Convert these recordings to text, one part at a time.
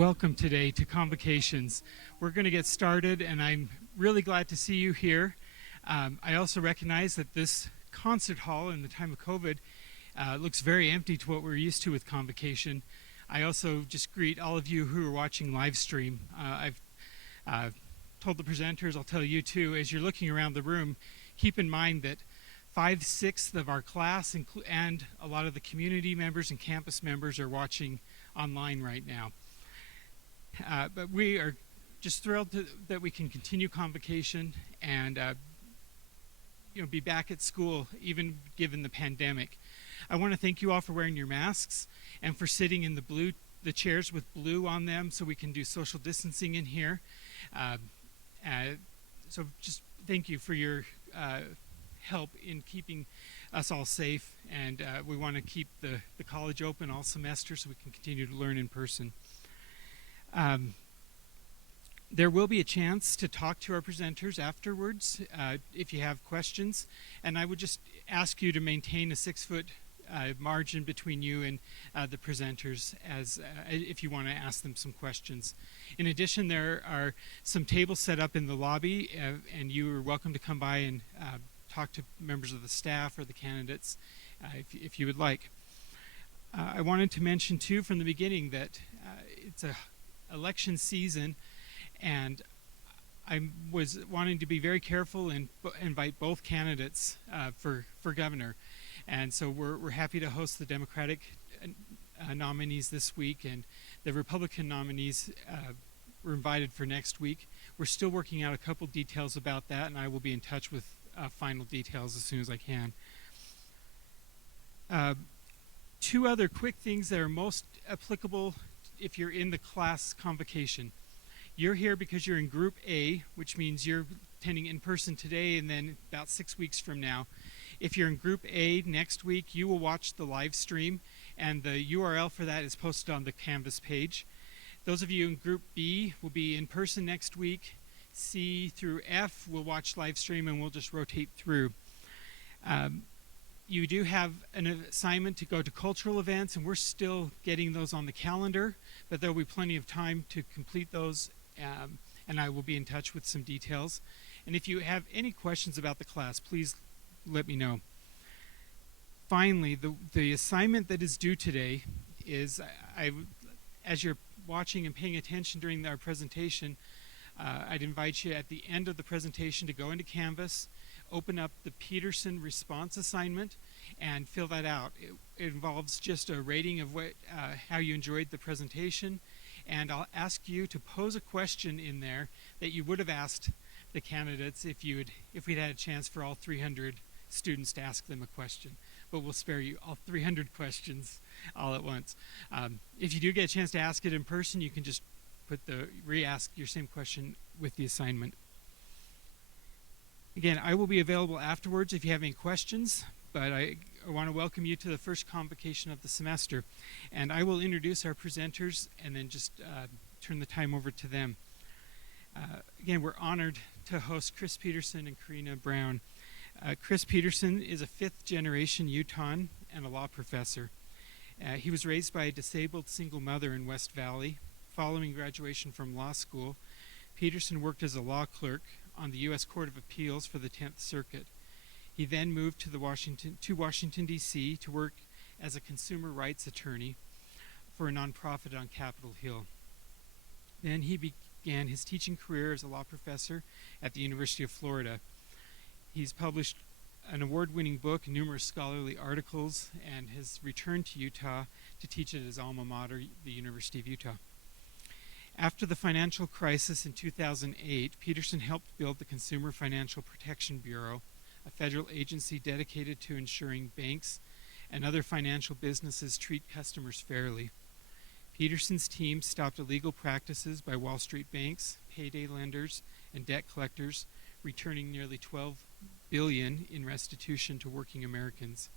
welcome today to Convocations. We're going to get started, and I'm really glad to see you here. I also recognize that this concert hall in the time of COVID looks very empty to what we're used to with Convocation. I also just greet all of you who are watching live stream. I've told the presenters, I'll tell you too, as you're looking around the room, keep in mind that 5/6 of our class and a lot of the community members and campus members are watching online right now. But we are just thrilled that we can continue Convocation and be back at school, even given the pandemic. I want to thank you all for wearing your masks and for sitting in the chairs with blue on them so we can do social distancing in here. So just thank you for your help in keeping us all safe, and we want to keep the college open all semester so we can continue to learn in person. There will be a chance to talk to our presenters afterwards if you have questions, and I would just ask you to maintain a 6-foot margin between you and the presenters as if you want to ask them some questions. In addition, there are some tables set up in the lobby, and you are welcome to come by and talk to members of the staff or the candidates if you would like. I wanted to mention too from the beginning that it's a election season, and I was wanting to be very careful and invite both candidates for governor. And so we're happy to host the Democratic nominees this week, and the Republican nominees were invited for next week. We're still working out a couple details about that, and I will be in touch with final details as soon as I can. Two other quick things that are most applicable if you're in the class Convocation. You're here because you're in Group A, which means you're attending in person today and then about 6 weeks from now. If you're in Group A next week, you will watch the live stream, and the URL for that is posted on the Canvas page. Those of you in Group B will be in person next week. C through F will watch live stream, and we'll just rotate through. You do have an assignment to go to cultural events, and we're still getting those on the calendar, but there will be plenty of time to complete those, and I will be in touch with some details. And if you have any questions about the class, please let me know. Finally, the assignment that is due today is, as you're watching and paying attention during our presentation, I'd invite you at the end of the presentation to go into Canvas, open up the Peterson response assignment, and fill that out. It involves just a rating of how you enjoyed the presentation, and I'll ask you to pose a question in there that you would have asked the candidates if we'd had a chance for all 300 students to ask them a question. But we'll spare you all 300 questions all at once. If you do get a chance to ask it in person, you can just re-ask your same question with the assignment. Again, I will be available afterwards if you have any questions, but I want to welcome you to the first Convocation of the semester. And I will introduce our presenters and then just turn the time over to them. Again, we're honored to host Chris Peterson and Karina Brown. Chris Peterson is a 5th-generation Utahn and a law professor. He was raised by a disabled single mother in West Valley. Following graduation from law school, Peterson worked as a law clerk on the U.S. Court of Appeals for the 10th Circuit. He then moved to Washington, D.C. to work as a consumer rights attorney for a nonprofit on Capitol Hill. Then he began his teaching career as a law professor at the University of Florida. He's published an award-winning book, numerous scholarly articles, and has returned to Utah to teach at his alma mater, the University of Utah. After the financial crisis in 2008, Peterson helped build the Consumer Financial Protection Bureau, a federal agency dedicated to ensuring banks and other financial businesses treat customers fairly. Peterson's team stopped illegal practices by Wall Street banks, payday lenders, and debt collectors, returning nearly $12 billion in restitution to working Americans.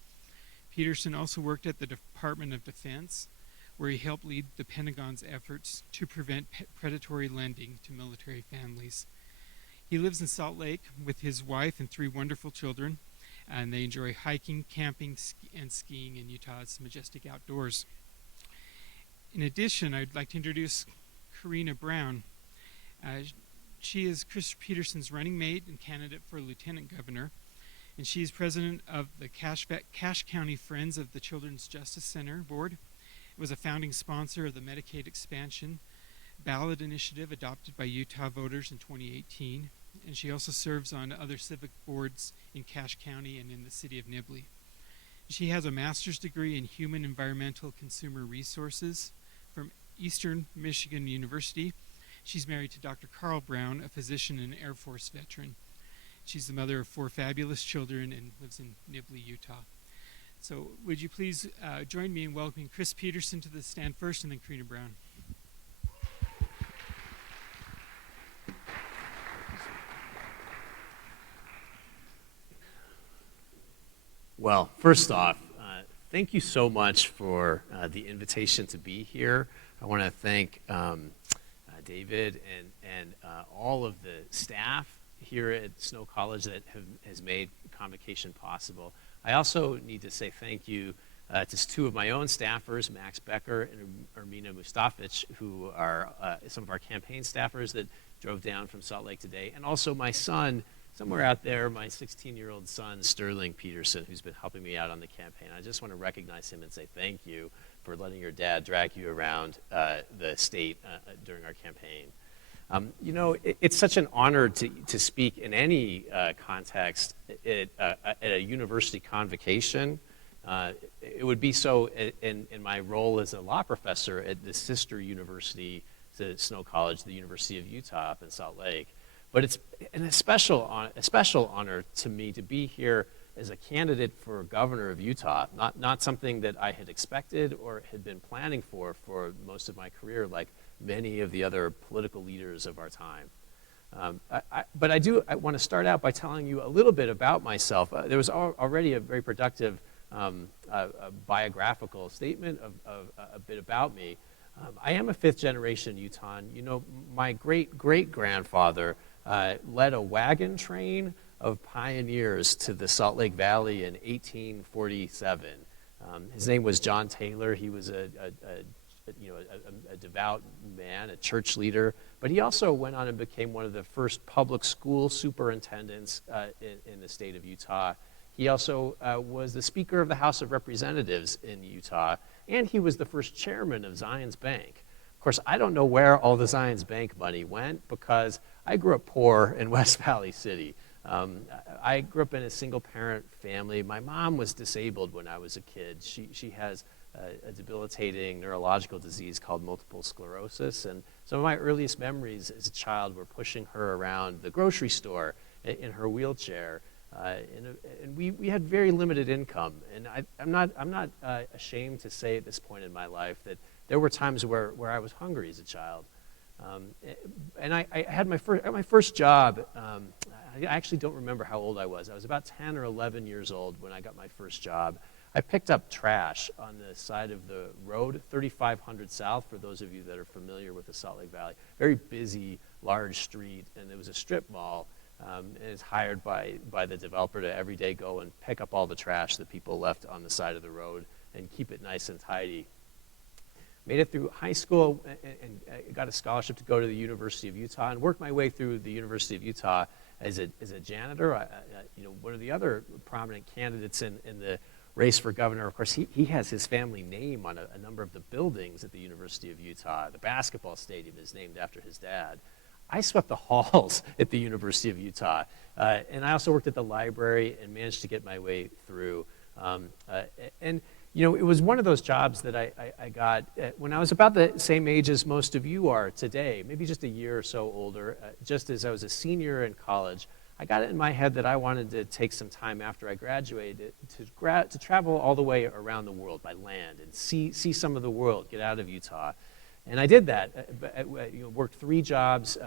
Peterson also worked at the Department of Defense, where he helped lead the Pentagon's efforts to prevent predatory lending to military families. He lives in Salt Lake with his wife and 3 wonderful children, and they enjoy hiking, camping, and skiing in Utah's majestic outdoors. In addition, I'd like to introduce Karina Brown. She is Chris Peterson's running mate and candidate for lieutenant governor, and she is president of the Cache County Friends of the Children's Justice Center Board. It was a founding sponsor of the Medicaid expansion ballot initiative adopted by Utah voters in 2018, and she also serves on other civic boards in Cache County and in the city of Nibley. She has a master's degree in human environmental consumer resources from Eastern Michigan University. She's married to Dr. Karl Brown, a physician and Air Force veteran. She's the mother of 4 fabulous children and lives in Nibley, Utah. So would you please join me in welcoming Chris Peterson to the stand first, and then Karina Brown. Well, first off, thank you so much for the invitation to be here. I want to thank David and all of the staff here at Snow College that has made Convocation possible. I also need to say thank you to 2 of my own staffers, Max Becker and Ermina Mustafich, who are some of our campaign staffers that drove down from Salt Lake today, and also my son, somewhere out there, my 16-year-old son, Sterling Peterson, who's been helping me out on the campaign. I just want to recognize him and say thank you for letting your dad drag you around the state during our campaign. It's such an honor to speak in any context at a university convocation. It would be so in my role as a law professor at the sister university to Snow College, the University of Utah up in Salt Lake. But it's a special honor to me to be here as a candidate for governor of Utah, not something that I had expected or had been planning for most of my career, like many of the other political leaders of our time. But I want to start out by telling you a little bit about myself. There was already a very productive biographical statement of a bit about me. I am a 5th generation Utahn. My great-great-grandfather led a wagon train of pioneers to the Salt Lake Valley in 1847. His name was John Taylor. He was a devout man, a church leader, but he also went on and became one of the first public school superintendents in the state of Utah. He also was the Speaker of the House of Representatives in Utah, and he was the first chairman of Zions Bank. Of course, I don't know where all the Zions Bank money went because I grew up poor in West Valley City. I grew up in a single-parent family. My mom was disabled when I was a kid. She has a debilitating neurological disease called multiple sclerosis, and some of my earliest memories as a child were pushing her around the grocery store in her wheelchair. And we had very limited income, and I'm not ashamed to say at this point in my life that there were times where I was hungry as a child. And I had my first job. I actually don't remember how old I was. I was about 10 or 11 years old when I got my first job. I picked up trash on the side of the road, 3500 South, for those of you that are familiar with the Salt Lake Valley. Very busy, large street, and there was a strip mall. And it's hired by the developer to every day go and pick up all the trash that people left on the side of the road and keep it nice and tidy. Made it through high school and got a scholarship to go to the University of Utah and worked my way through the University of Utah as a janitor. One of the other prominent candidates in the race for governor, of course, he has his family name on a number of the buildings at the University of Utah. The basketball stadium is named after his dad. I swept the halls at the University of Utah, and I also worked at the library and managed to get my way through. It was one of those jobs that I got when I was about the same age as most of you are today, maybe just a year or so older. Just as I was a senior in college, I got it in my head that I wanted to take some time after I graduated to travel all the way around the world by land and see some of the world, get out of Utah. And I did that. Worked 3 jobs,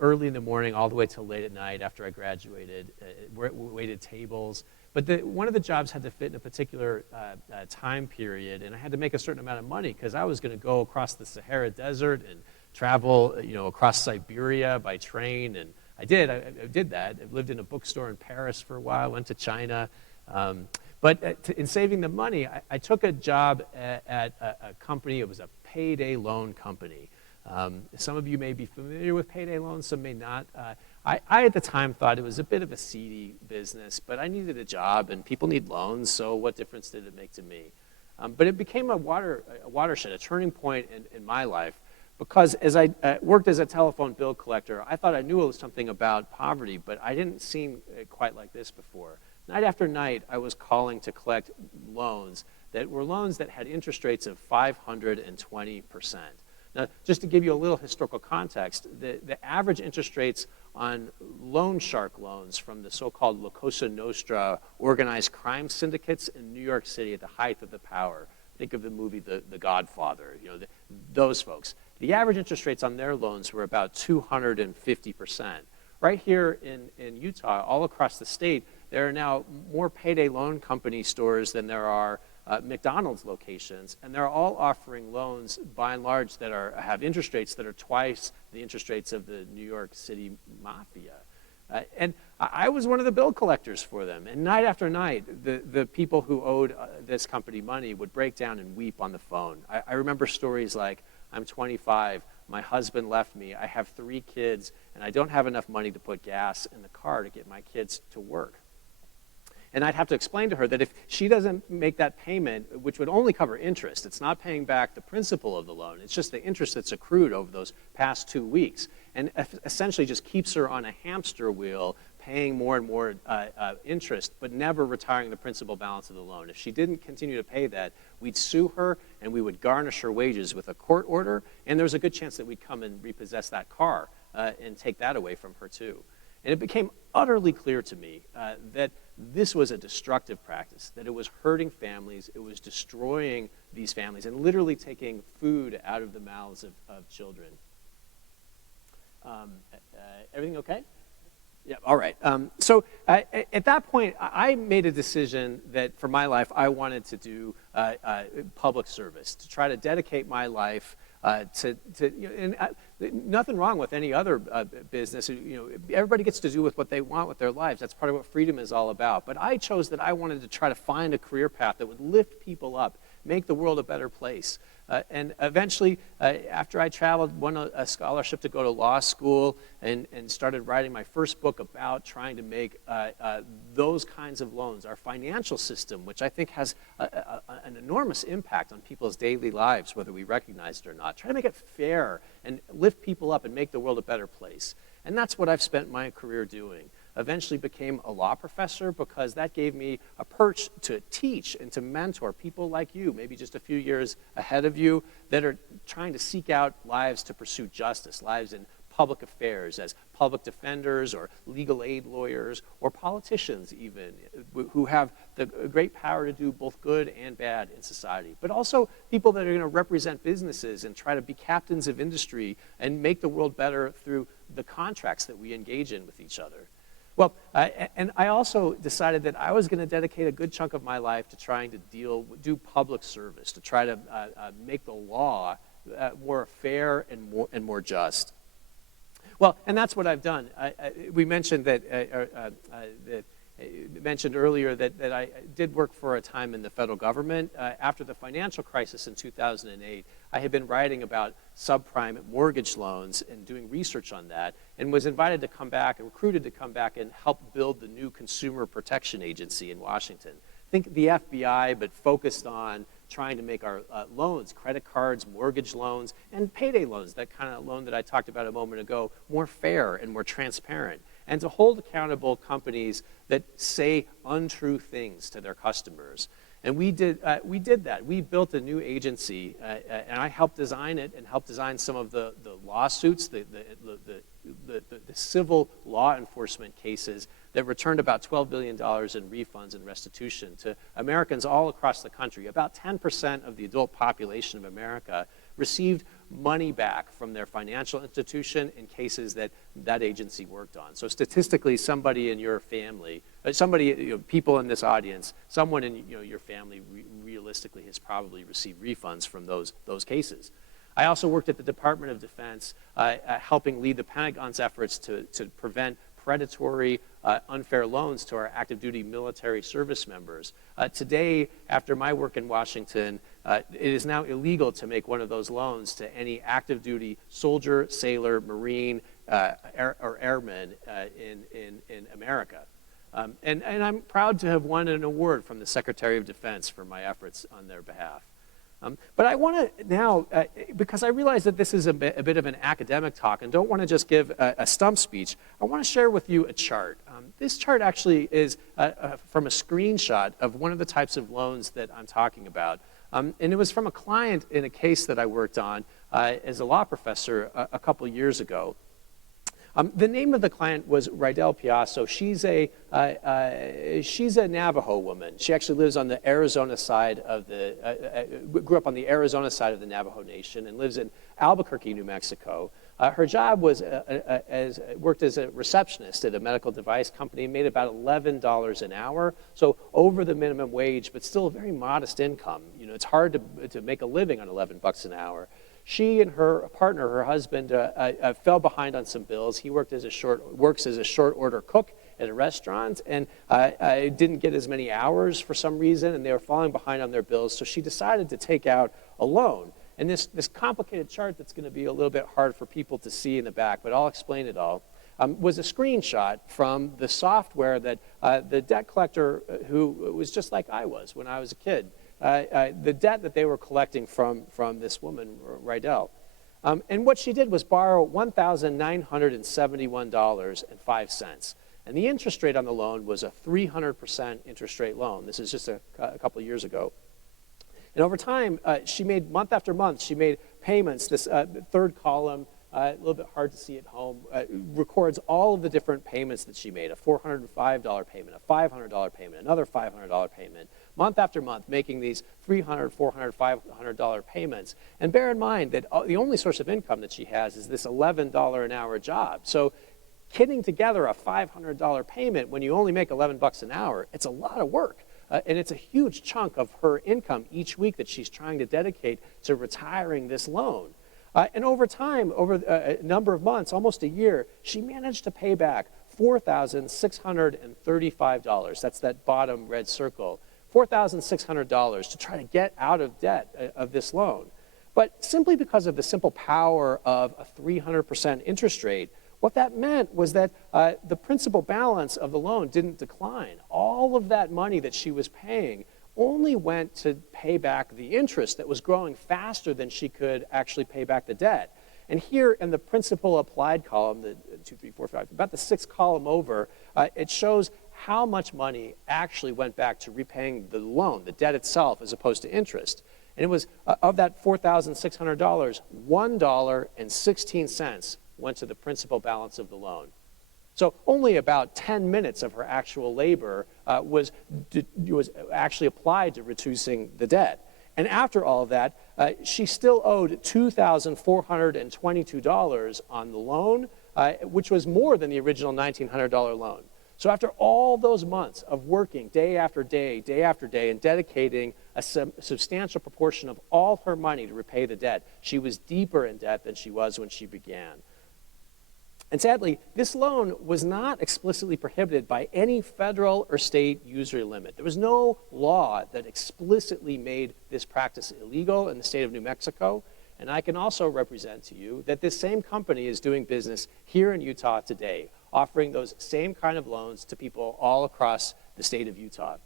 early in the morning all the way till late at night after I graduated, waited tables. But one of the jobs had to fit in a particular time period, and I had to make a certain amount of money because I was going to go across the Sahara Desert and travel, across Siberia by train. And I did that. I lived in a bookstore in Paris for a while, went to China. But in saving the money, I took a job at a company. It was a payday loan company. Some of you may be familiar with payday loans, some may not. I at the time thought it was a bit of a seedy business, but I needed a job and people need loans, so what difference did it make to me? But it became a watershed, a turning point in my life, because as I worked as a telephone bill collector, I thought I knew something about poverty, but I didn't seem quite like this before. Night after night, I was calling to collect loans that were loans that had interest rates of 520%. Now, just to give you a little historical context, the average interest rates on loan shark loans from the so-called La Cosa Nostra organized crime syndicates in New York City at the height of the power. Think of the movie The Godfather, those folks. The average interest rates on their loans were about 250%. Right here in Utah, all across the state, there are now more payday loan company stores than there are McDonald's locations, and they're all offering loans, by and large, that have interest rates that are twice the interest rates of the New York City mafia. And I was one of the bill collectors for them. And night after night, the people who owed this company money would break down and weep on the phone. I remember stories like, I'm 25, my husband left me, I have 3 kids, and I don't have enough money to put gas in the car to get my kids to work. And I'd have to explain to her that if she doesn't make that payment, which would only cover interest, it's not paying back the principal of the loan, it's just the interest that's accrued over those past 2 weeks, and essentially just keeps her on a hamster wheel, paying more and more interest, but never retiring the principal balance of the loan. If she didn't continue to pay that, we'd sue her, and we would garnish her wages with a court order, and there was a good chance that we'd come and repossess that car and take that away from her too. And it became utterly clear to me that this was a destructive practice, that it was hurting families, it was destroying these families, and literally taking food out of the mouths of children. Everything okay? Yeah, all right. So at that point, I made a decision that for my life, I wanted to do public service, to try to dedicate my life nothing wrong with any other business. Everybody gets to do with what they want with their lives. That's part of what freedom is all about. But I chose that I wanted to try to find a career path that would lift people up, make the world a better place. And eventually, after I traveled, won a scholarship to go to law school and started writing my first book about trying to make those kinds of loans, our financial system, which I think has an enormous impact on people's daily lives, whether we recognize it or not. Try to make it fair and lift people up and make the world a better place. And that's what I've spent my career doing. Eventually became a law professor because that gave me a perch to teach and to mentor people like you, maybe just a few years ahead of you, that are trying to seek out lives to pursue justice, lives in public affairs as public defenders or legal aid lawyers or politicians even, who have the great power to do both good and bad in society. But also people that are going to represent businesses and try to be captains of industry and make the world better through the contracts that we engage in with each other. Well, and I also decided that I was going to dedicate a good chunk of my life to trying to do public service, to try to make the law more fair and more just. Well, and that's what I've done. We mentioned mentioned earlier that I did work for a time in the federal government. After the financial crisis in 2008, I had been writing about subprime mortgage loans and doing research on that, and was invited to come back and recruited to come back and help build the new Consumer Protection Agency in Washington. Think the FBI, but focused on trying to make our loans, credit cards, mortgage loans, and payday loans, that kind of loan that I talked about a moment ago, more fair and more transparent, and to hold accountable companies that say untrue things to their customers. And we did that. We built a new agency, and I helped design it and helped design some of the lawsuits, the civil law enforcement cases that returned about $12 billion in refunds and restitution to Americans all across the country. About 10% of the adult population of America received money back from their financial institution in cases that agency worked on. So statistically, somebody in your family, people in this audience, someone in your family realistically has probably received refunds from those cases. I also worked at the Department of Defense, helping lead the Pentagon's efforts to prevent predatory, unfair loans to our active duty military service members. Today, after my work in Washington, it is now illegal to make one of those loans to any active duty soldier, sailor, Marine, or airman in America. And I'm proud to have won an award from the Secretary of Defense for my efforts on their behalf. But I want to now, because I realize that this is a bit of an academic talk and don't want to just give a stump speech, I want to share with you a chart. This chart actually is from a screenshot of one of the types of loans that I'm talking about. And it was from a client in a case that I worked on as a law professor a couple years ago. The name of the client was Rydell Piasso. She's a Navajo woman. She actually lives on the Arizona side of grew up on the Arizona side of the Navajo Nation and lives in Albuquerque, New Mexico. Her job was worked as a receptionist at a medical device company, made about $11 an hour, so over the minimum wage, but still a very modest income. You know, it's hard to make a living on $11 an hour. She and her partner, her husband, fell behind on some bills. He works as a short order cook at a restaurant and didn't get as many hours for some reason, and they were falling behind on their bills, so she decided to take out a loan. And this complicated chart that's going to be a little bit hard for people to see in the back, but I'll explain it all, was a screenshot from the software that the debt collector, who was just like I was when I was a kid, the debt that they were collecting from this woman, Rydell. And what she did was borrow $1,971.05. And the interest rate on the loan was a 300% interest rate loan. This is just a couple of years ago. And over time, she made, month after month, she made payments. This third column, a little bit hard to see at home, records all of the different payments that she made, a $405 payment, a $500 payment, another $500 payment, month after month, making these $300, $400, $500 payments. And bear in mind that the only source of income that she has is this $11 an hour job. So kitting together a $500 payment when you only make $11 an hour, it's a lot of work. And it's a huge chunk of her income each week that she's trying to dedicate to retiring this loan. And over time, over a number of months, almost a year, she managed to pay back $4,635. That's that bottom red circle. $4,600 to try to get out of debt of this loan. But simply because of the simple power of a 300% interest rate, what that meant was that the principal balance of the loan didn't decline. All of that money that she was paying only went to pay back the interest that was growing faster than she could actually pay back the debt. And here in the principal applied column, the 2, 3, 4, 5, about the sixth column over, it shows how much money actually went back to repaying the loan, the debt itself, as opposed to interest. And it was, of that $4,600, $1.16 went to the principal balance of the loan. So only about 10 minutes of her actual labor was actually applied to reducing the debt. And after all of that, she still owed $2,422 on the loan, which was more than the original $1,900 loan. So after all those months of working day after day, and dedicating a substantial proportion of all her money to repay the debt, she was deeper in debt than she was when she began. And sadly, this loan was not explicitly prohibited by any federal or state usury limit. There was no law that explicitly made this practice illegal in the state of New Mexico. And I can also represent to you that this same company is doing business here in Utah today, offering those same kind of loans to people all across the state of Utah.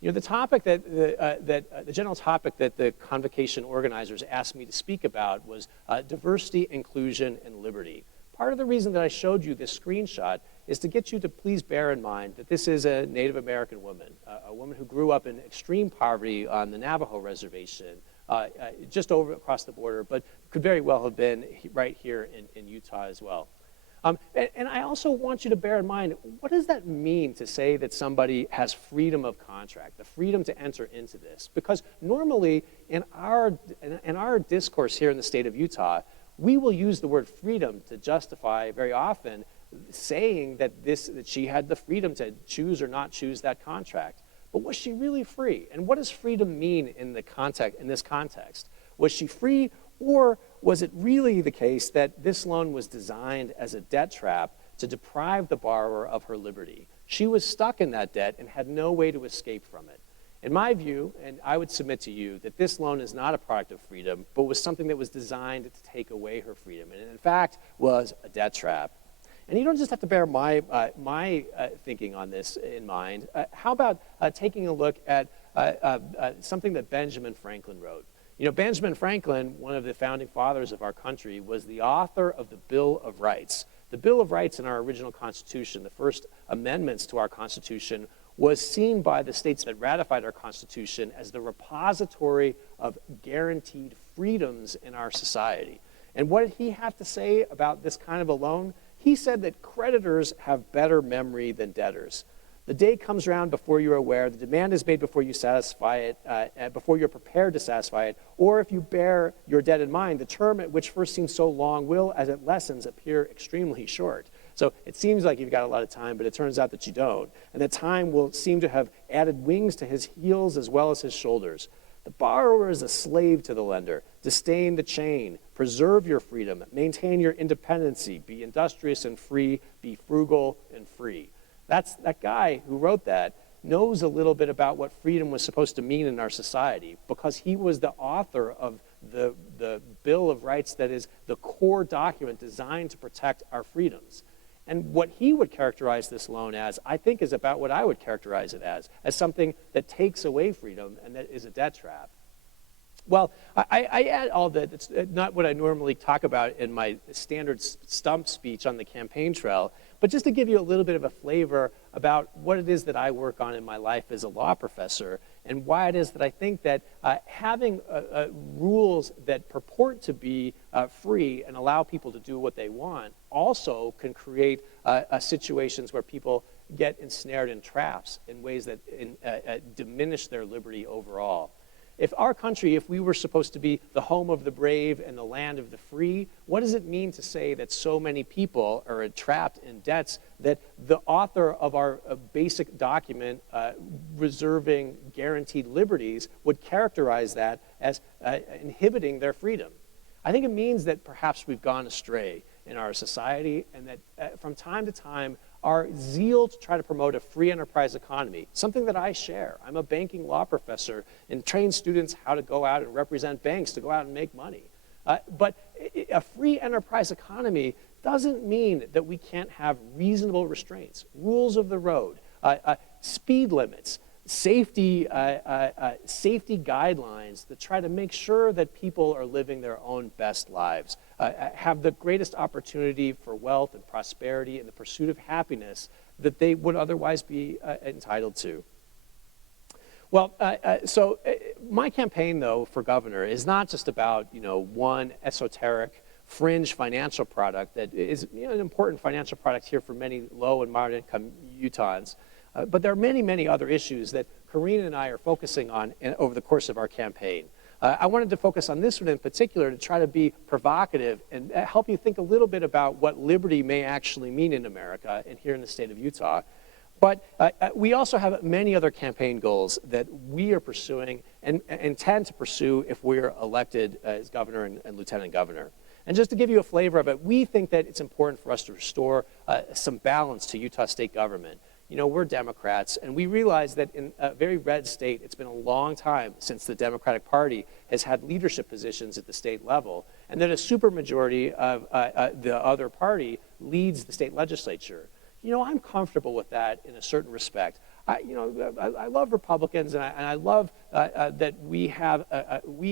You know, the topic the general topic that the Convocation organizers asked me to speak about was diversity, inclusion, and liberty. Part of the reason that I showed you this screenshot is to get you to please bear in mind that this is a Native American woman, a woman who grew up in extreme poverty on the Navajo reservation, just over across the border, but could very well have been right here in Utah as well. And I also want you to bear in mind, what does that mean to say that somebody has freedom of contract, the freedom to enter into this? Because normally in our discourse here in the state of Utah, we will use the word freedom to justify very often saying that she had the freedom to choose or not choose that contract. But was she really free? And what does freedom mean in this context? Was she free, or was it really the case that this loan was designed as a debt trap to deprive the borrower of her liberty? She was stuck in that debt and had no way to escape from it. In my view, and I would submit to you, that this loan is not a product of freedom, but was something that was designed to take away her freedom, and in fact was a debt trap. And you don't just have to bear my thinking on this in mind. How about taking a look at something that Benjamin Franklin wrote? You know, Benjamin Franklin, one of the founding fathers of our country, was the author of the Bill of Rights. The Bill of Rights in our original Constitution, the first amendments to our Constitution, was seen by the states that ratified our Constitution as the repository of guaranteed freedoms in our society. And what did he have to say about this kind of a loan? He said that creditors have better memory than debtors. The day comes around before you're aware, the demand is made before you satisfy it, before you're prepared to satisfy it, or if you bear your debt in mind, the term at which first seems so long will, as it lessens, appear extremely short. So it seems like you've got a lot of time, but it turns out that you don't. And that time will seem to have added wings to his heels as well as his shoulders. The borrower is a slave to the lender. Disdain the chain. Preserve your freedom. Maintain your independency. Be industrious and free. Be frugal and free. That guy who wrote that knows a little bit about what freedom was supposed to mean in our society because he was the author of the Bill of Rights that is the core document designed to protect our freedoms. And what he would characterize this loan as, I think, is about what I would characterize it as something that takes away freedom and that is a debt trap. Well, I add all that. It's not what I normally talk about in my standard stump speech on the campaign trail, but just to give you a little bit of a flavor about what it is that I work on in my life as a law professor and why it is that I think that having rules that purport to be free and allow people to do what they want also can create situations where people get ensnared in traps in ways that diminish their liberty overall. If our country, if we were supposed to be the home of the brave and the land of the free, what does it mean to say that so many people are trapped in debts that the author of our basic document reserving guaranteed liberties would characterize that as inhibiting their freedom? I think it means that perhaps we've gone astray in our society and that from time to time our zeal to try to promote a free enterprise economy, something that I share. I'm a banking law professor and train students how to go out and represent banks, to go out and make money. But a free enterprise economy doesn't mean that we can't have reasonable restraints, rules of the road, speed limits, safety guidelines that try to make sure that people are living their own best lives, have the greatest opportunity for wealth and prosperity and the pursuit of happiness that they would otherwise be entitled to. Well, so my campaign, though, for governor is not just about, one esoteric fringe financial product that is an important financial product here for many low and moderate income Utahns. But there are many, many other issues that Karina and I are focusing on over the course of our campaign. I wanted to focus on this one in particular to try to be provocative and help you think a little bit about what liberty may actually mean in America and here in the state of Utah. But we also have many other campaign goals that we are pursuing and intend to pursue if we're elected as governor and lieutenant governor. And just to give you a flavor of it, we think that it's important for us to restore some balance to Utah state government. We're Democrats, and we realize that in a very red state, it's been a long time since the Democratic Party has had leadership positions at the state level, and that a supermajority of the other party leads the state legislature. I'm comfortable with that in a certain respect. I love Republicans, and I love that we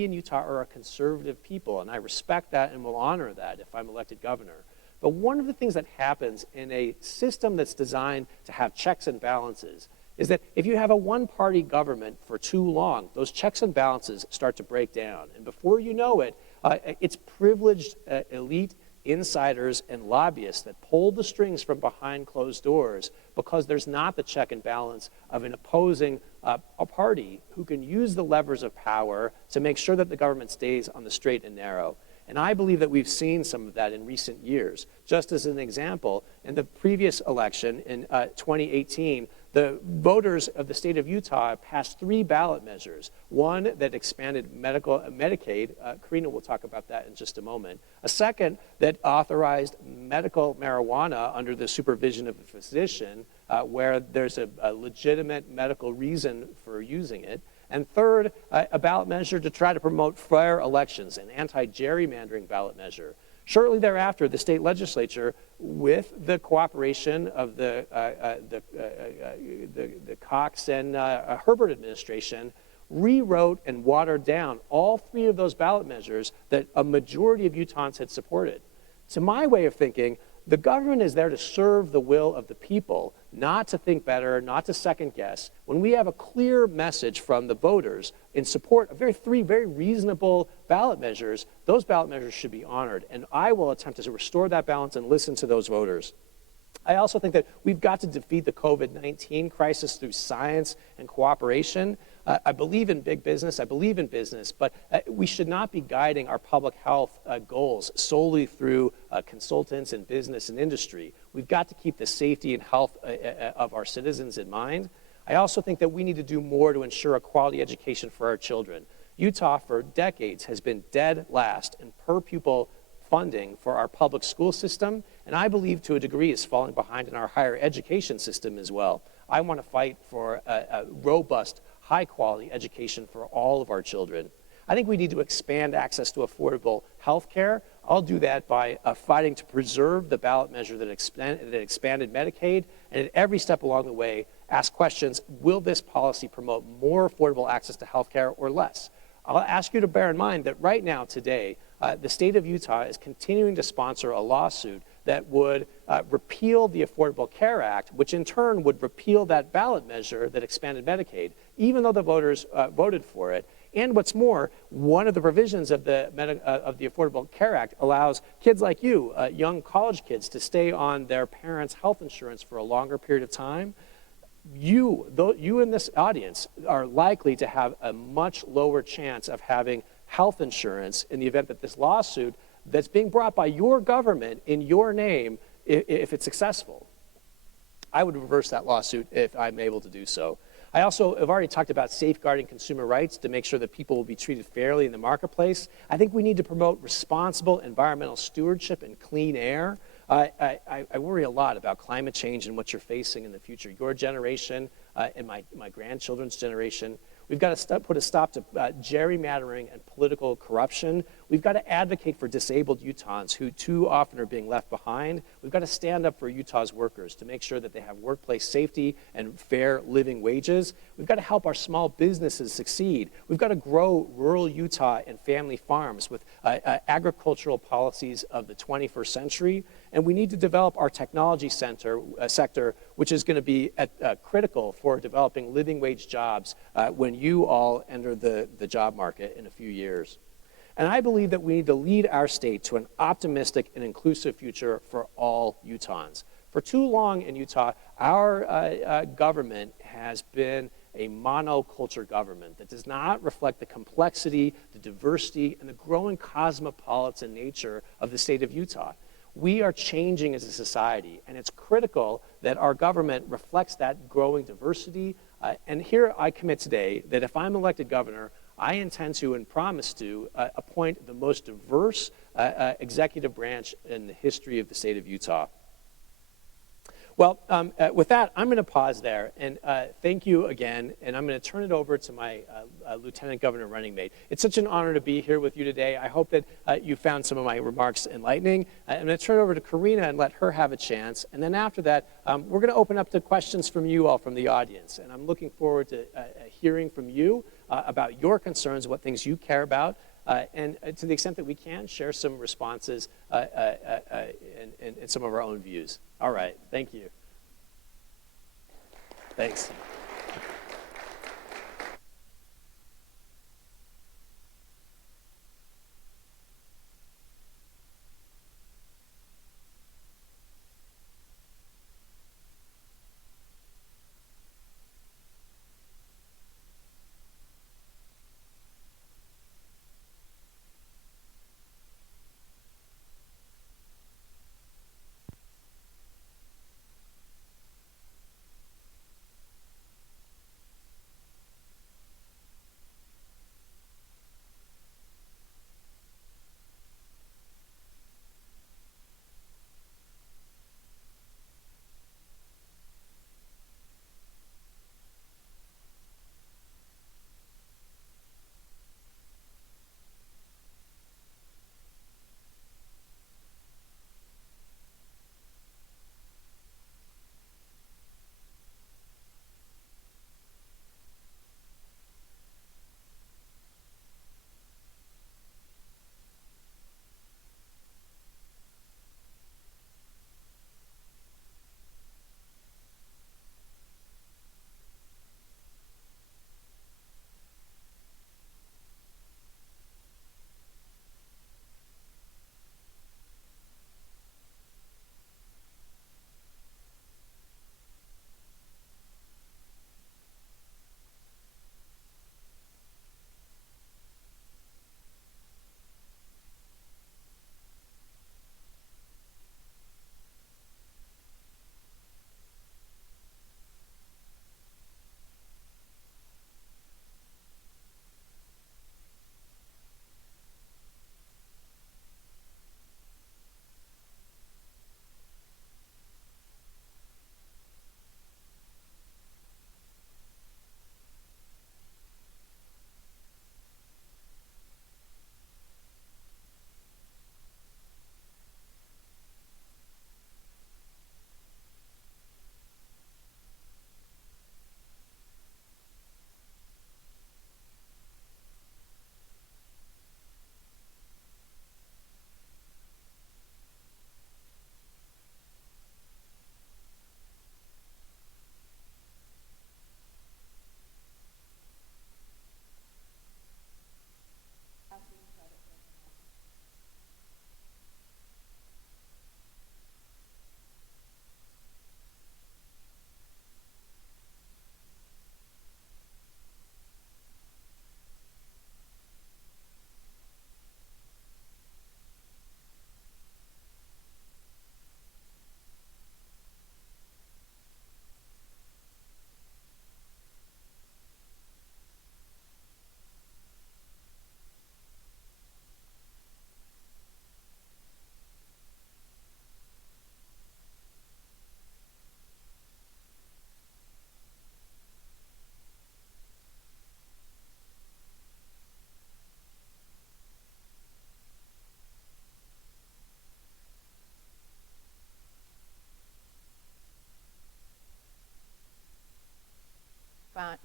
in Utah are a conservative people, and I respect that and will honor that if I'm elected governor. But one of the things that happens in a system that's designed to have checks and balances is that if you have a one-party government for too long, those checks and balances start to break down. And before you know it, it's privileged elite insiders and lobbyists that pull the strings from behind closed doors because there's not the check and balance of an opposing a party who can use the levers of power to make sure that the government stays on the straight and narrow. And I believe that we've seen some of that in recent years. Just as an example, in the previous election in 2018, the voters of the state of Utah passed 3 ballot measures. One that expanded Medicaid. Karina will talk about that in just a moment. A second that authorized medical marijuana under the supervision of a physician where there's a legitimate medical reason for using it. And third, a ballot measure to try to promote fair elections, an anti-gerrymandering ballot measure. Shortly thereafter, the state legislature, with the cooperation of the Cox and Herbert administration, rewrote and watered down all three of those ballot measures that a majority of Utahns had supported. To my way of thinking, the government is there to serve the will of the people, not to think better, not to second guess. When we have a clear message from the voters in support of three very reasonable ballot measures, those ballot measures should be honored. And I will attempt to restore that balance and listen to those voters. I also think that we've got to defeat the COVID-19 crisis through science and cooperation. I believe in big business, I believe in business, but we should not be guiding our public health goals solely through consultants in business and industry. We've got to keep the safety and health of our citizens in mind. I also think that we need to do more to ensure a quality education for our children. Utah, for decades, has been dead last in per pupil funding for our public school system, and I believe to a degree is falling behind in our higher education system as well. I want to fight for a robust, high-quality education for all of our children. I think we need to expand access to affordable health care. I'll do that by fighting to preserve the ballot measure that expanded Medicaid, and at every step along the way, ask questions, will this policy promote more affordable access to health care or less? I'll ask you to bear in mind that right now, today, the state of Utah is continuing to sponsor a lawsuit that would repeal the Affordable Care Act, which in turn would repeal that ballot measure that expanded Medicaid, even though the voters voted for it. And what's more, one of the provisions of the Affordable Care Act allows kids like you, young college kids, to stay on their parents' health insurance for a longer period of time. You in this audience are likely to have a much lower chance of having health insurance in the event that this lawsuit that's being brought by your government in your name, if it's successful. I would reverse that lawsuit if I'm able to do so. I also have already talked about safeguarding consumer rights to make sure that people will be treated fairly in the marketplace. I think we need to promote responsible environmental stewardship and clean air. I worry a lot about climate change and what you're facing in the future. Your generation and my grandchildren's generation. We've got to put a stop to gerrymandering and political corruption. We've got to advocate for disabled Utahns who too often are being left behind. We've got to stand up for Utah's workers to make sure that they have workplace safety and fair living wages. We've got to help our small businesses succeed. We've got to grow rural Utah and family farms with agricultural policies of the 21st century. And we need to develop our technology sector, which is going to be critical for developing living wage jobs when you all enter the job market in a few years. And I believe that we need to lead our state to an optimistic and inclusive future for all Utahns. For too long in Utah, our government has been a monoculture government that does not reflect the complexity, the diversity, and the growing cosmopolitan nature of the state of Utah. We are changing as a society, and it's critical that our government reflects that growing diversity. And here I commit today that if I'm elected governor, I intend to and promise to appoint the most diverse executive branch in the history of the state of Utah. Well, with that, I'm going to pause there, and thank you again, and I'm going to turn it over to my Lieutenant Governor running mate. It's such an honor to be here with you today. I hope that you found some of my remarks enlightening. I'm going to turn it over to Karina and let her have a chance, and then after that, we're going to open up to questions from you all from the audience, and I'm looking forward to hearing from you about your concerns, what things you care about, and to the extent that we can, share some responses and some of our own views. All right, thank you. Thanks.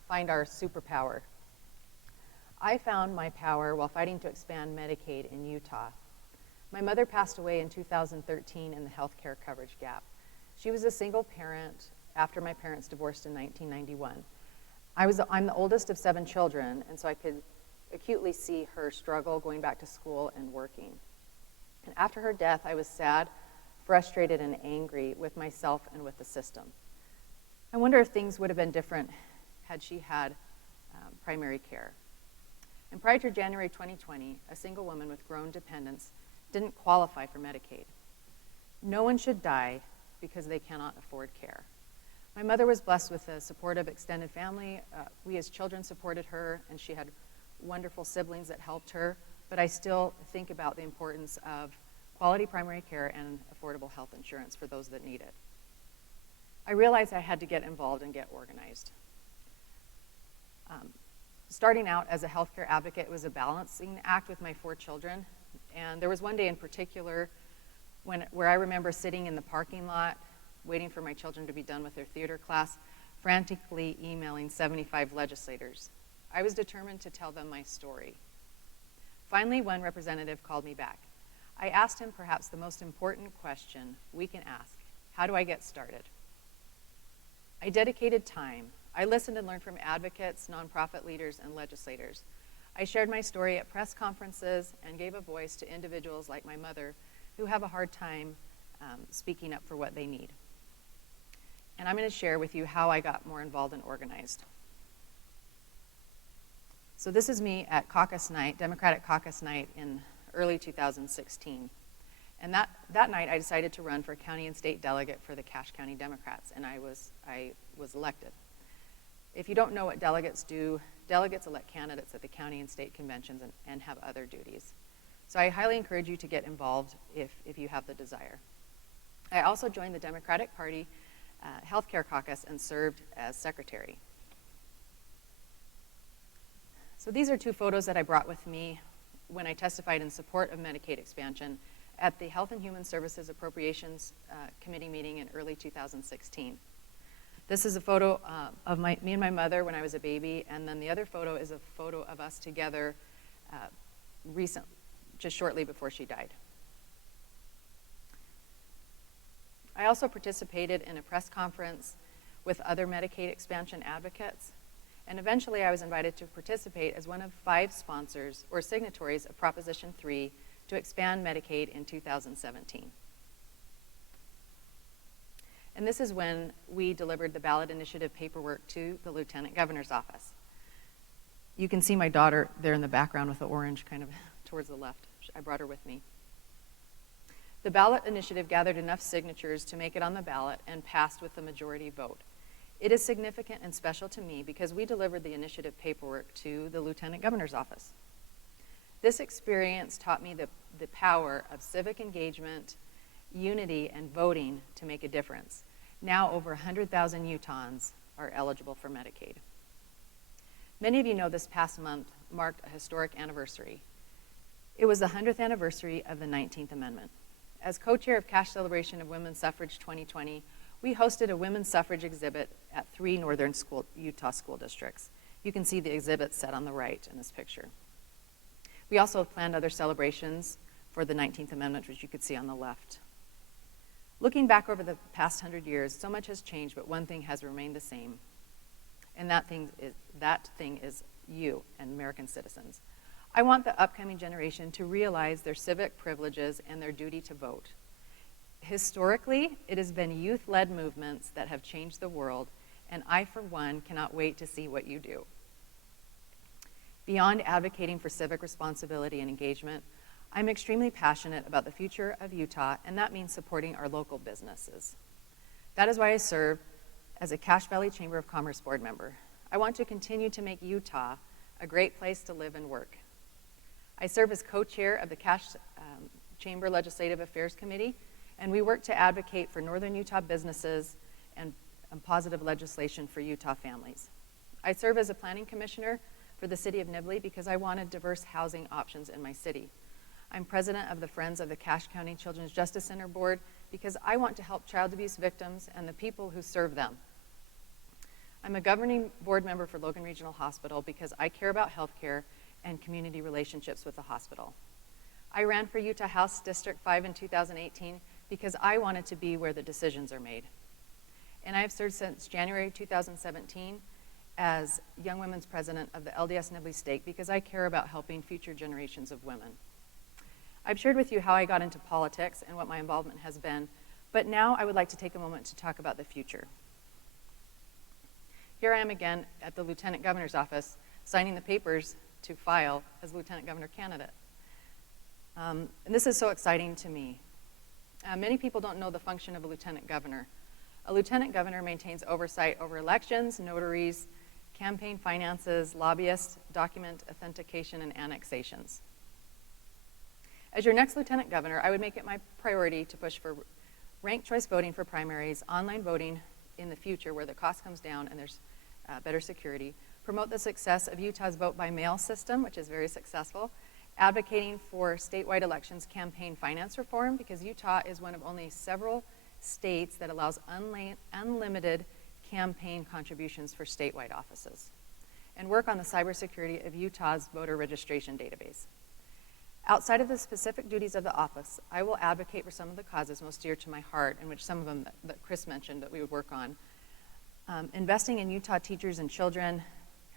find our superpower. I found my power while fighting to expand Medicaid in Utah. My mother passed away in 2013 in the healthcare coverage gap. She was a single parent after my parents divorced in 1991. I'm the oldest of 7 children, and so I could acutely see her struggle going back to school and working. And after her death, I was sad, frustrated, and angry with myself and with the system. I wonder if things would have been different had she had primary care. And prior to January 2020, a single woman with grown dependents didn't qualify for Medicaid. No one should die because they cannot afford care. My mother was blessed with a supportive extended family. We as children supported her, and she had wonderful siblings that helped her, but I still think about the importance of quality primary care and affordable health insurance for those that need it. I realized I had to get involved and get organized. Starting out as a healthcare advocate was a balancing act with my 4 children, and there was one day in particular where I remember sitting in the parking lot waiting for my children to be done with their theater class, frantically emailing 75 legislators. I was determined to tell them my story. Finally, one representative called me back. I asked him perhaps the most important question we can ask: how do I get started? I dedicated time. I listened and learned from advocates, nonprofit leaders, and legislators. I shared my story at press conferences and gave a voice to individuals like my mother who have a hard time speaking up for what they need. And I'm going to share with you how I got more involved and organized. So this is me at caucus night, Democratic caucus night in early 2016. And that night I decided to run for county and state delegate for the Cache County Democrats, and I was elected. If you don't know what delegates do, delegates elect candidates at the county and state conventions and have other duties. So I highly encourage you to get involved if you have the desire. I also joined the Democratic Party Healthcare Caucus and served as secretary. So these are 2 photos that I brought with me when I testified in support of Medicaid expansion at the Health and Human Services Appropriations Committee meeting in early 2016. This is a photo of me and my mother when I was a baby, and then the other photo is a photo of us together just shortly before she died. I also participated in a press conference with other Medicaid expansion advocates, and eventually I was invited to participate as one of 5 sponsors or signatories of Proposition 3 to expand Medicaid in 2017. And this is when we delivered the ballot initiative paperwork to the Lieutenant Governor's office. You can see my daughter there in the background with the orange kind of towards the left. I brought her with me. The ballot initiative gathered enough signatures to make it on the ballot and passed with the majority vote. It is significant and special to me because we delivered the initiative paperwork to the Lieutenant Governor's office. This experience taught me the power of civic engagement, unity, and voting to make a difference. Now over 100,000 Utahns are eligible for Medicaid. Many of you know this past month marked a historic anniversary. It was the 100th anniversary of the 19th Amendment. As co-chair of Cache Celebration of Women's Suffrage 2020, we hosted a women's suffrage exhibit at 3 northern Utah school districts. You can see the exhibit set on the right in this picture. We also planned other celebrations for the 19th Amendment, which you could see on the left. Looking back over the past 100 years, so much has changed, but one thing has remained the same, and that thing is you and American citizens. I want the upcoming generation to realize their civic privileges and their duty to vote. Historically, it has been youth-led movements that have changed the world, and I, for one, cannot wait to see what you do. Beyond advocating for civic responsibility and engagement, I'm extremely passionate about the future of Utah, and that means supporting our local businesses. That is why I serve as a Cache Valley Chamber of Commerce board member. I want to continue to make Utah a great place to live and work. I serve as co-chair of the Cache Chamber Legislative Affairs Committee, and we work to advocate for Northern Utah businesses and positive legislation for Utah families. I serve as a planning commissioner for the city of Nibley because I wanted diverse housing options in my city. I'm president of the Friends of the Cache County Children's Justice Center Board because I want to help child abuse victims and the people who serve them. I'm a governing board member for Logan Regional Hospital because I care about healthcare and community relationships with the hospital. I ran for Utah House District 5 in 2018 because I wanted to be where the decisions are made. And I have served since January 2017 as Young Women's President of the LDS Nibley Stake because I care about helping future generations of women. I've shared with you how I got into politics and what my involvement has been, but now I would like to take a moment to talk about the future. Here I am again at the Lieutenant Governor's office, signing the papers to file as Lieutenant Governor candidate. And this is so exciting to me. Many people don't know the function of a Lieutenant Governor. A Lieutenant Governor maintains oversight over elections, notaries, campaign finances, lobbyists, document authentication, and annexations. As your next Lieutenant Governor, I would make it my priority to push for ranked choice voting for primaries, online voting in the future where the cost comes down and there's better security, promote the success of Utah's vote by mail system, which is very successful, advocating for statewide elections campaign finance reform because Utah is one of only several states that allows unlimited campaign contributions for statewide offices, and work on the cybersecurity of Utah's voter registration database. Outside of the specific duties of the office, I will advocate for some of the causes most dear to my heart, and which some of them that Chris mentioned that we would work on. Investing in Utah teachers and children,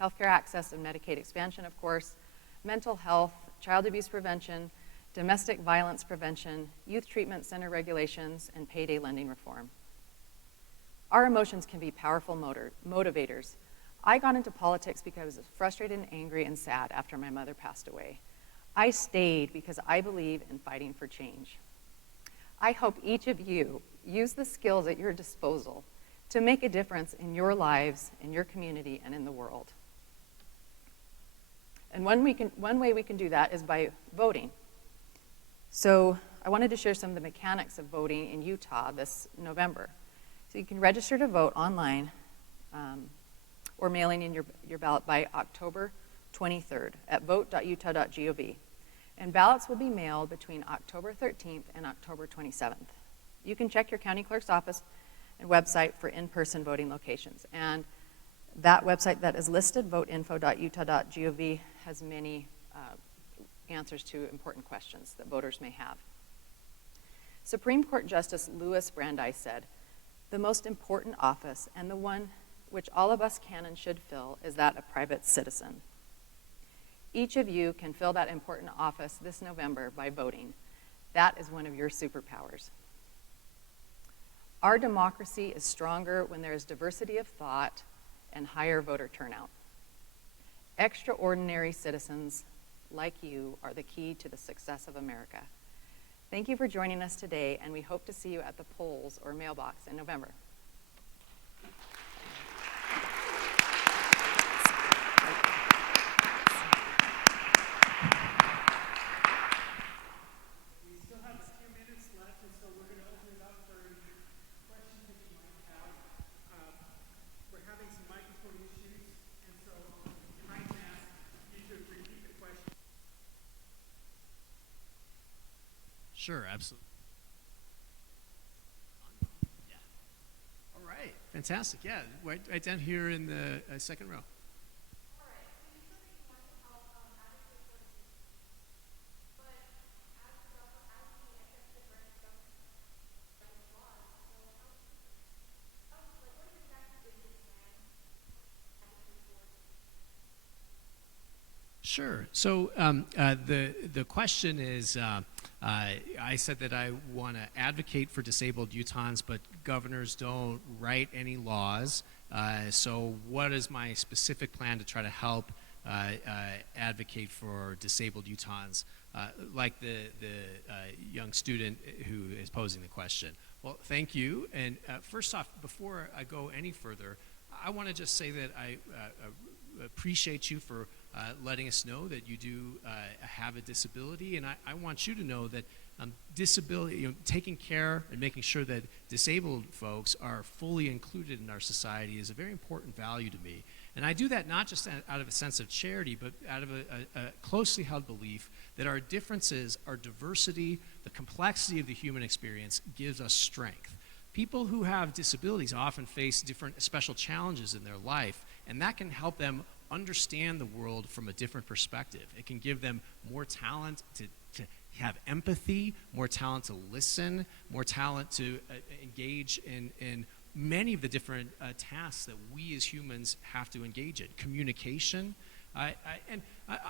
healthcare access and Medicaid expansion, of course, mental health, child abuse prevention, domestic violence prevention, youth treatment center regulations, and payday lending reform. Our emotions can be powerful motivators. I got into politics because I was frustrated and angry and sad after my mother passed away. I stayed because I believe in fighting for change. I hope each of you use the skills at your disposal to make a difference in your lives, in your community, and in the world. And one way we can do that is by voting. So I wanted to share some of the mechanics of voting in Utah this November. So you can register to vote online or mailing in your ballot by October 23rd at vote.utah.gov. And ballots will be mailed between October 13th and October 27th. You can check your county clerk's office and website for in-person voting locations. And that website that is listed, voteinfo.utah.gov, has many answers to important questions that voters may have. Supreme Court Justice Louis Brandeis said, "The most important office and the one which all of us can and should fill is that of private citizen." Each of you can fill that important office this November by voting. That is one of your superpowers. Our democracy is stronger when there is diversity of thought and higher voter turnout. Extraordinary citizens like you are the key to the success of America. Thank you for joining us today, and we hope to see you at the polls or mailbox in November. We still have a few minutes left, and so we're going to open it up for any questions that you might have. We're having some microphone issues, and so you might ask you to repeat the question. Sure, absolutely. Yeah. All right, fantastic. Yeah, right down here in the second row. Sure. So the question is, I said that I want to advocate for disabled Utahns, but governors don't write any laws. So what is my specific plan to try to help advocate for disabled Utahns, like the young student who is posing the question? Well, thank you. And first off, before I go any further, I want to just say that I appreciate you for letting us know that you do have a disability, and I want you to know that disability, taking care and making sure that disabled folks are fully included in our society is a very important value to me. And I do that not just out of a sense of charity, but out of a closely held belief that our differences, our diversity, the complexity of the human experience gives us strength. people who have disabilities often face different special challenges in their life, and that can help them understand the world from a different perspective. It can give them more talent to have empathy, more talent to listen, more talent to engage in many of the different tasks that we as humans have to engage in. Communication.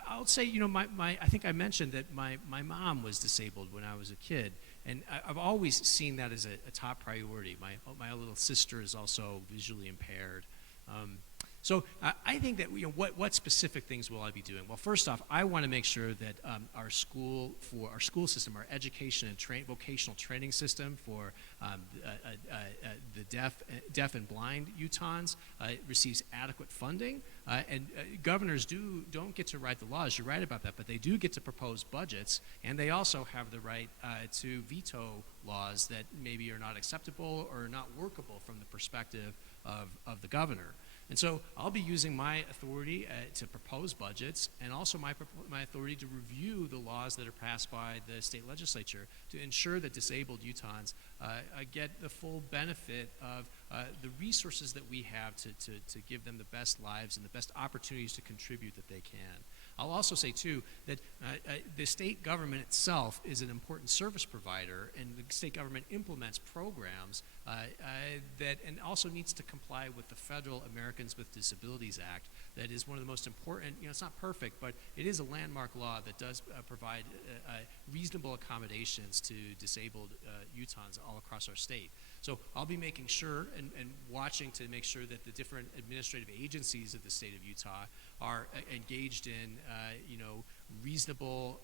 I'll say, you know, I think I mentioned that my mom was disabled when I was a kid, and I've always seen that as a top priority. My little sister is also visually impaired. So I think that, you know, what specific things will I be doing? Well, first off, I want to make sure that our school system, our education and vocational training system for the deaf and blind Utahns receives adequate funding. And governors don't get to write the laws. You're right about that, but they do get to propose budgets, and they also have the right to veto laws that maybe are not acceptable or not workable from the perspective of the governor. And so I'll be using my authority to propose budgets, and also my authority to review the laws that are passed by the state legislature to ensure that disabled Utahns get the full benefit of the resources that we have to give them the best lives and the best opportunities to contribute that they can. I'll also say, too, that the state government itself is an important service provider, and the state government implements programs and also needs to comply with the Federal Americans with Disabilities Act. That is one of the most important, you know, it's not perfect, but it is a landmark law that does provide reasonable accommodations to disabled Utahns all across our state. So I'll be making sure and watching to make sure that the different administrative agencies of the state of Utah are engaged in, you know, reasonable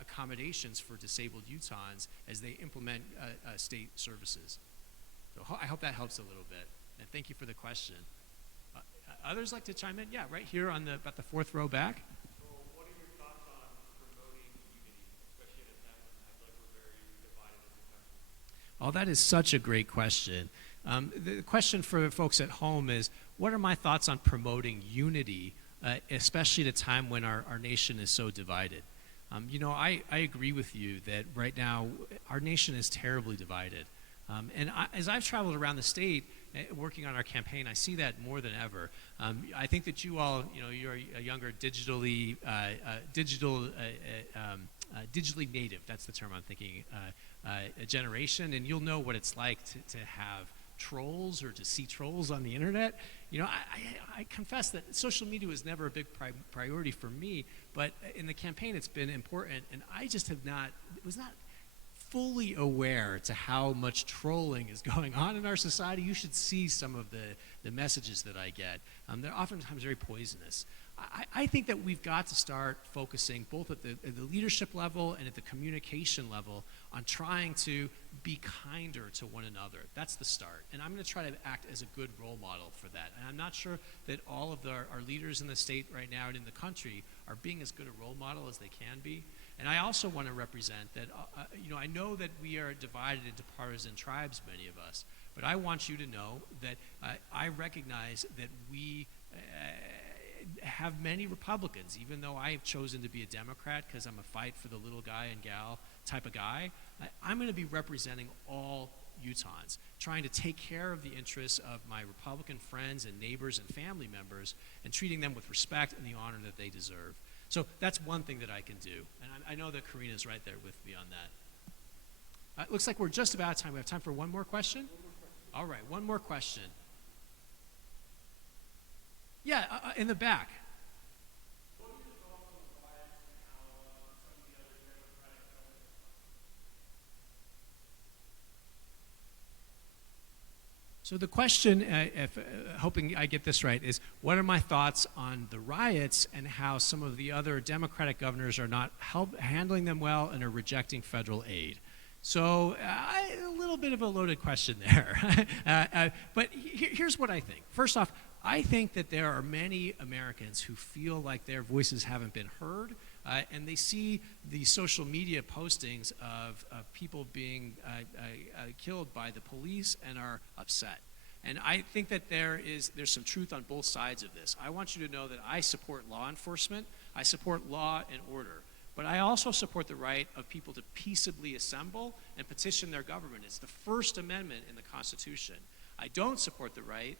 accommodations for disabled Utahns as they implement state services. So I hope that helps a little bit. And thank you for the question. Others like to chime in? Yeah, right here on about the fourth row back. So what are your thoughts on promoting unity, especially at a time when I feel like we're very divided as a country? Oh, that is such a great question. The question for folks at home is, what are my thoughts on promoting unity, especially at a time when our nation is so divided? You know, I agree with you that right now our nation is terribly divided. As I've traveled around the state working on our campaign, I see that more than ever. I think that you all, you know, you're a younger digitally native, that's the term I'm thinking, a generation, and you'll know what it's like to have trolls or to see trolls on the internet. You know, I confess that social media was never a big priority for me, but in the campaign it's been important, and I just was not fully aware to how much trolling is going on in our society. You should see some of the messages that I get. They're oftentimes very poisonous. I think that we've got to start focusing both at the leadership level and at the communication level on trying to be kinder to one another. That's the start. And I'm going to try to act as a good role model for that. And I'm not sure that all of our leaders in the state right now and in the country are being as good a role model as they can be. And I also want to represent that, you know, I know that we are divided into partisan tribes, many of us, but I want you to know that I recognize that we have many Republicans, even though I have chosen to be a Democrat because I'm a fight for the little guy and gal type of guy. I'm going to be representing all Utahns, trying to take care of the interests of my Republican friends and neighbors and family members and treating them with respect and the honor that they deserve. So that's one thing that I can do. And I know that Karina's right there with me on that. It looks like we're just about out of time. We have time for one more question? All right, one more question. Yeah, in the back. What are your thoughts on the riots and how some of the other Democratic governors? So the question, hoping I get this right, is what are my thoughts on the riots and how some of the other Democratic governors are not handling them well and are rejecting federal aid? So a little bit of a loaded question there. But here's what I think. First off, I think that there are many Americans who feel like their voices haven't been heard, and they see the social media postings of people being killed by the police and are upset. And I think that there's some truth on both sides of this. I want you to know that I support law enforcement. I support law and order. But I also support the right of people to peaceably assemble and petition their government. It's the First Amendment in the Constitution. I don't support the right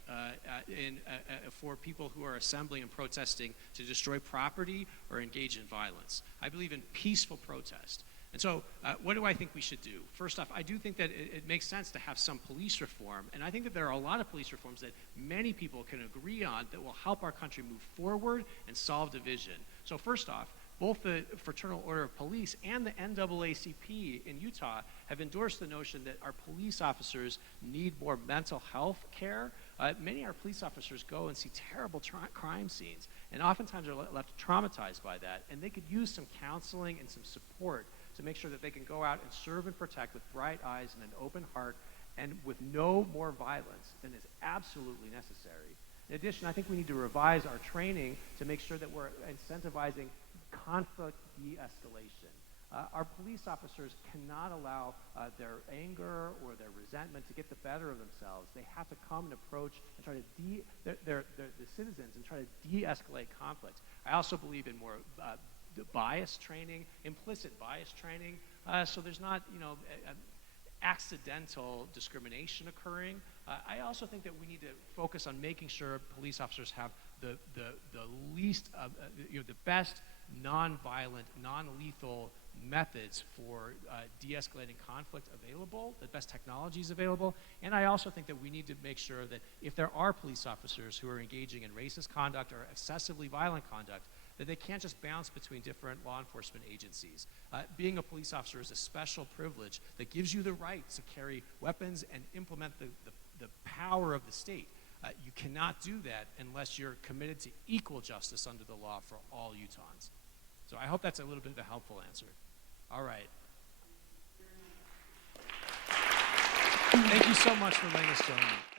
for people who are assembling and protesting to destroy property or engage in violence. I believe in peaceful protest. And so what do I think we should do? First off, I do think that it makes sense to have some police reform, and I think that there are a lot of police reforms that many people can agree on that will help our country move forward and solve division. So first off, both the Fraternal Order of Police and the NAACP in Utah have endorsed the notion that our police officers need more mental health care. Many of our police officers go and see terrible crime scenes, and oftentimes are left traumatized by that, and they could use some counseling and some support to make sure that they can go out and serve and protect with bright eyes and an open heart and with no more violence than is absolutely necessary. In addition, I think we need to revise our training to make sure that we're incentivizing conflict de-escalation. Our police officers cannot allow their anger or their resentment to get the better of themselves. They have to come and approach and try to the citizens and try to de-escalate conflict. I also believe in more bias training, implicit bias training, so there's not, accidental discrimination occurring. I also think that we need to focus on making sure police officers have the least, the best non-violent, non-lethal methods for de-escalating conflict available, the best technologies available, and I also think that we need to make sure that if there are police officers who are engaging in racist conduct or excessively violent conduct, that they can't just bounce between different law enforcement agencies. Being a police officer is a special privilege that gives you the right to carry weapons and implement the power of the state. You cannot do that unless you're committed to equal justice under the law for all Utahns. So I hope that's a little bit of a helpful answer. All right. Thank you so much for letting us join you.